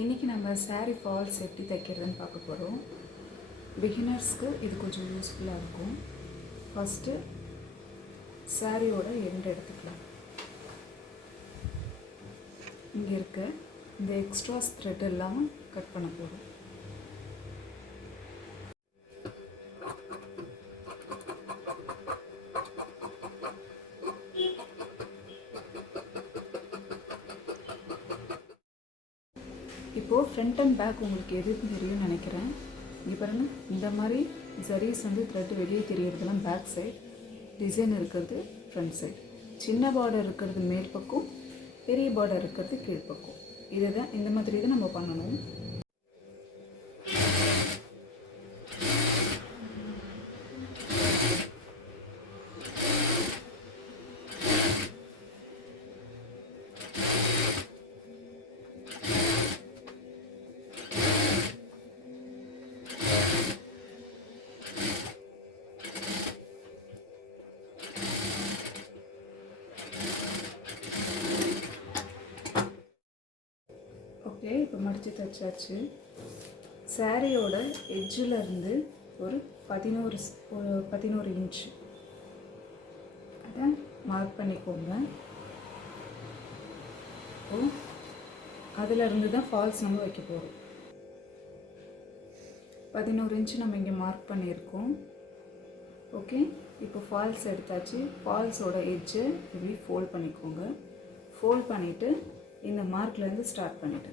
இன்றைக்கி நம்ம saree falls எப்படி தைக்கிறதுன்னு பார்க்க போகிறோம். பிகினர்ஸ்க்கு இது கொஞ்சம் யூஸ்ஃபுல்லாக இருக்கும். ஃபஸ்ட்டு சாரியோட எண்ட் எடுத்துக்கலாம். இங்கே இருக்க இந்த எக்ஸ்ட்ராஸ் த்ரெட் எல்லாம் கட் பண்ண போகிறோம். இப்போது ஃப்ரண்ட் அண்ட் பேக் உங்களுக்கு எதுவும் தெரியும்னு நினைக்கிறேன். இங்கே பாருங்கள், இந்த மாதிரி ஜரீஸ் த்ரெட் வெளியே தெரியறதுலாம் பேக் சைட், டிசைன் இருக்கிறது ஃப்ரண்ட் சைட், சின்ன பார்டர் இருக்கிறது மேல் பக்கம், பெரிய பார்டர் இருக்கிறது கீழ்ப்பக்கம். இதை தான் இந்த மாதிரி தான் நம்ம பண்ணணும். ஓகே, இப்போ மடித்து தைச்சாச்சு. சாரியோட எட்ஜில் இருந்து ஒரு 11 இன்ச் அதை மார்க் பண்ணிக்கோங்க. இப்போது அதிலிருந்து தான் ஃபால்ஸ் நம்ம வைக்க போகிறோம். 11 இன்ச் நம்ம இங்கே மார்க் பண்ணியிருக்கோம். ஓகே, இப்போ ஃபால்ஸ் எடுத்தாச்சு. ஃபால்ஸோட எட்ஜை இப்படி ஃபோல்ட் பண்ணிக்கோங்க. ஃபோல்ட் பண்ணிவிட்டு இந்த மார்க்லேருந்து ஸ்டார்ட் பண்ணிவிட்டு